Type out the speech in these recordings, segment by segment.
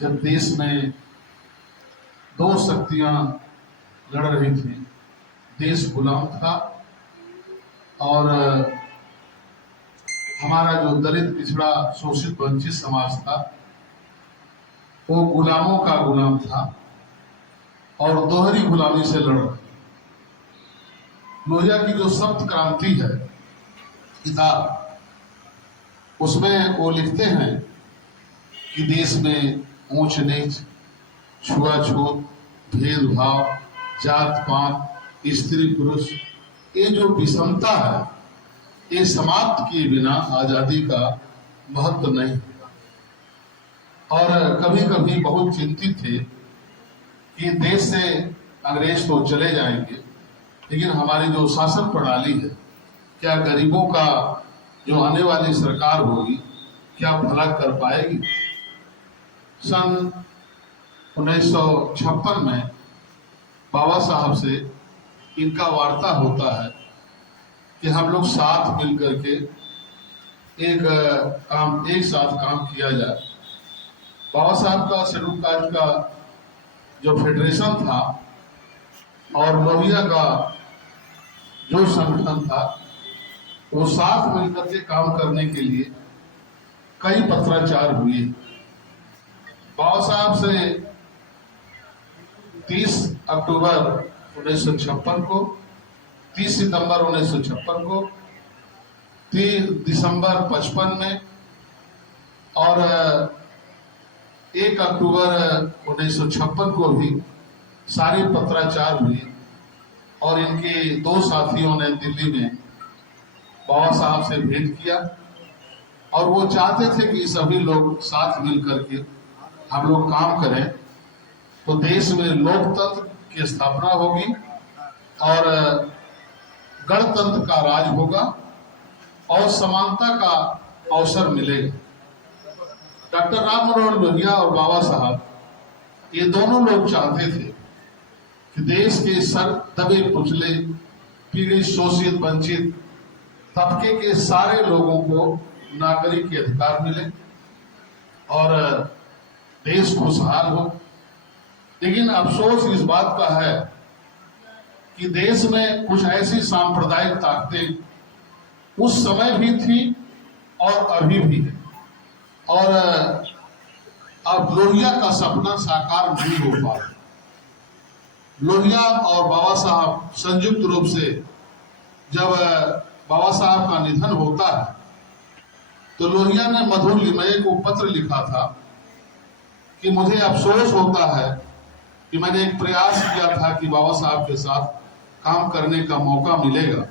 जब देश में दो शक्तियां लड़ रही थी, देश गुलाम था और हमारा जो दलित पिछड़ा शोषित वंचित समाज था वो गुलामों का गुलाम था और दोहरी गुलामी से लड़ रहा। लोहिया की जो सप्त क्रांति है किताब, उसमें वो लिखते हैं कि देश में ऊंच नीच, छुआछूत, भेदभाव, जात पात, स्त्री पुरुष, ये जो विषमता है ये समाप्त किए बिना आजादी का महत्व नहीं। और कभी कभी बहुत चिंतित थे कि देश से अंग्रेज तो चले जाएंगे, लेकिन हमारी जो शासन प्रणाली है, क्या गरीबों का जो आने वाली सरकार होगी क्या भला कर पाएगी। सन 1956 में बाबा साहब से इनका वार्ता होता है कि हम लोग साथ मिल करके एक साथ काम किया जाए। बाबा साहब का शेड्यूल कास्ट का जो फेडरेशन था और लोहिया का जो संगठन था वो साथ मिलकर के काम करने के लिए कई पत्राचार हुए। बाबा साहब से 30 अक्टूबर 1956 को, 30 सितंबर 1956 को, 30 दिसंबर 55 में और 1 अक्टूबर 1956 को भी सारे पत्राचार हुए और इनके दो साथियों ने दिल्ली में बाबा साहब से भेंट किया और वो चाहते थे कि सभी लोग साथ मिल करके हम लोग काम करें तो देश में लोकतंत्र की स्थापना होगी और गणतंत्र का राज होगा और समानता का अवसर मिलेगा। डॉक्टर राम मनोहर लोहिया और बाबा साहब ये दोनों लोग चाहते थे कि देश के सर दबे कुचले, पीड़ित, शोषित, वंचित तबके के सारे लोगों को नागरिक के अधिकार मिले और देश खुशहाल हो। लेकिन अफसोस इस बात का है कि देश में कुछ ऐसी सांप्रदायिक ताकतें उस समय भी थी और अभी भी है और अब लोहिया का सपना साकार नहीं हो पा रहा। लोहिया और बाबा साहब संयुक्त रूप से जब बाबा साहब का निधन होता है तो लोहिया ने मधुर लिमये को पत्र लिखा था कि मुझे अफसोस होता है कि मैंने एक प्रयास किया था कि बाबा साहब के साथ काम करने का मौका मिलेगा,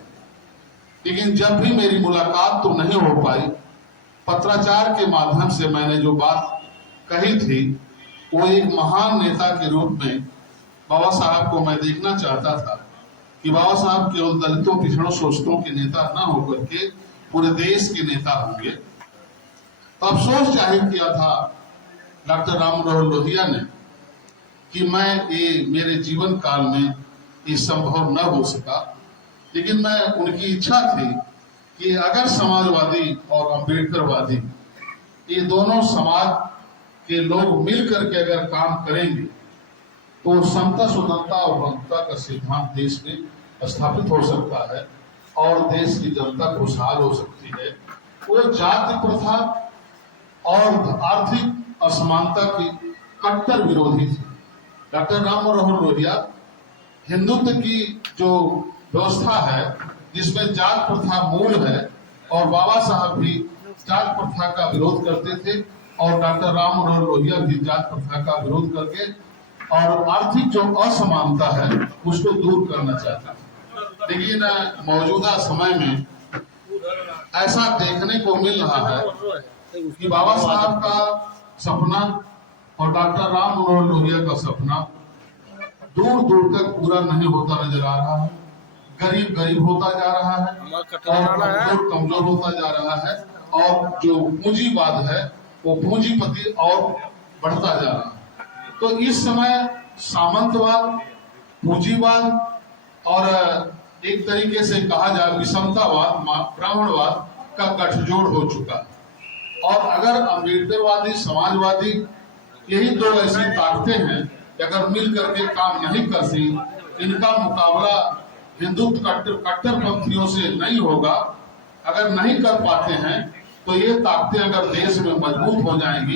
लेकिन जब भी मेरी मुलाकात तो नहीं हो पाई। पत्राचार के माध्यम से मैंने जो बात कही थी वो एक महान नेता के रूप में बाबा साहब को मैं देखना चाहता था कि बाबा साहब केवल दलितों, पिछड़ों, शोषितों के नेता न होकर के पूरे देश के नेता होंगे। तो अफसोस जाहिर किया था डॉक्टर राम मनोहर लोहिया ने कि मेरे जीवन काल में ये संभव न हो सका, लेकिन मैं उनकी इच्छा थी कि अगर समाजवादी और अम्बेडकरवादी ये दोनों समाज के लोग मिलकर के अगर काम करेंगे तो समता, स्वतंत्रता और बंधुता का सिद्धांत देश में स्थापित हो सकता है और देश की जनता खुशहाल हो सकती है। वो जाति प्रथा और आर्थिक असमानता की कट्टर विरोधी थे। डॉक्टर राम मनोहर लोहिया हिंदुत्व की जो व्यवस्था है जिसमें जात प्रथा मूल है और बाबा साहब भी जात प्रथा का विरोध करते थे और डॉक्टर राम मनोहर लोहिया भी जात प्रथा का विरोध करके और आर्थिक जो असमानता है उसको दूर करना चाहता है। लेकिन मौजूदा समय में ऐसा देखने को मिल रहा है कि बाबा साहब का सपना और डॉक्टर राम मनोहर लोहिया का सपना दूर दूर तक पूरा नहीं होता नजर आ रहा है। गरीब गरीब होता जा रहा है और कमजोर कमजोर होता जा रहा है और जो पूंजीवाद है वो पूंजीपति और बढ़ता जा रहा है। तो इस समय सामंतवाद, पूंजीवाद और एक तरीके से कहा जाए विषमतावाद, ब्राह्मणवाद का गठजोड़ हो चुका है और अगर अम्बेडकरवादी, समाजवादी यही दो ऐसी ताकतें हैं कि अगर मिल करके काम नहीं करती, इनका मुकाबला हिंदुत्व कट्टरपंथियों से नहीं होगा। अगर नहीं कर पाते हैं तो ये ताकतें अगर देश में मजबूत हो जाएंगी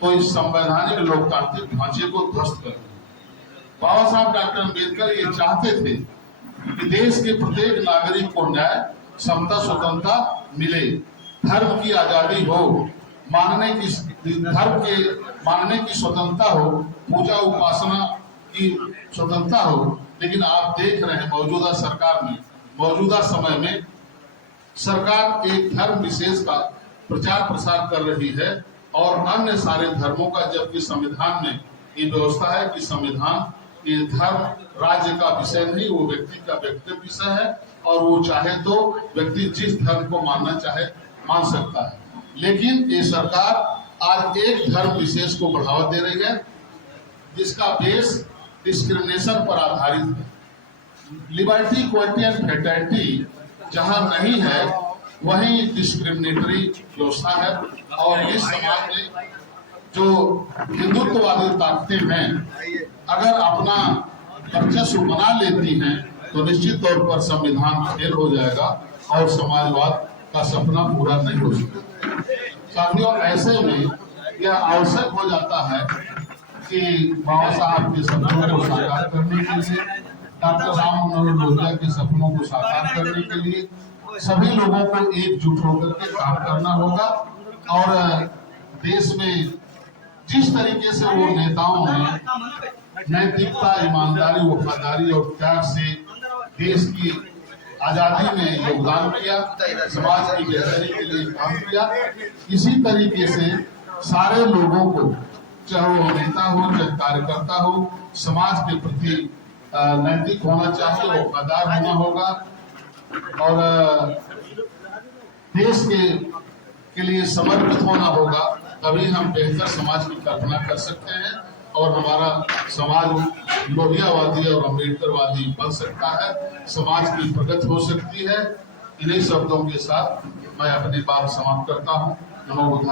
तो इस संवैधानिक लोकतांत्रिक ढांचे को ध्वस्त करेंगे। बाबा साहब डॉक्टर अम्बेडकर ये चाहते थे कि देश के प्रत्येक नागरिक को न्याय, समता, स्वतंत्रता मिले, धर्म की आजादी हो, मानने की स्वतंत्रता हो, पूजा उपासना की स्वतंत्रता हो। लेकिन आप देख रहे हैं मौजूदा सरकार में, मौजूदा समय में सरकार एक धर्म विशेष का प्रचार प्रसार कर रही है और अन्य सारे धर्मों का, जबकि संविधान में ये व्यवस्था है कि संविधान ये धर्म राज्य का विषय नहीं, वो व्यक्ति का व्यक्तिगत विषय है और वो चाहे तो व्यक्ति जिस धर्म को मानना चाहे मान सकता है। लेकिन ये सरकार आज एक धर्म विशेष को बढ़ावा दे रही है जिसका बेस डिस्क्रिमिनेशन पर आधारित है। लिबर्टी, इक्वलिटी एंड फ्रेटर्निटी जहां नहीं है वहीं डिस्क्रिमिनेटरी व्यवस्था है। और इस समाज में जो हिंदुत्ववादी ताकतें हैं अगर अपना वर्चस्व बना लेती हैं तो निश्चित तौर पर संविधान फेल हो जाएगा और समाजवाद का सपना पूरा नहीं हो सकता। साथियों, ऐसे में यह आवश्यक हो जाता है कि बाबा साहब के सपनों को साकार करने के लिए, डॉक्टर राम मनोहर लोहिया के सपनों को साकार करने के लिए सभी लोगों को एकजुट होकर के काम करना होगा। और देश में जिस तरीके से वो नेताओं ने नैतिकता, ईमानदारी, वफादारी और त्याग से देश की आजादी में योगदान किया, समाज की बेहतरी के लिए काम किया, इसी तरीके से सारे लोगों को, चाहे वो नेता हो चाहे कार्यकर्ता हो, समाज के प्रति नैतिक होना चाहिए, वफादार होना होगा और देश के लिए समर्पित होना होगा। तभी हम बेहतर समाज की कल्पना कर सकते हैं और हमारा समाज लोहियावादी और अम्बेडकरवादी बन सकता है, समाज की प्रगति हो सकती है। इन्हीं शब्दों के साथ मैं अपनी बात समाप्त करता हूँ। नमो बुद्धाय।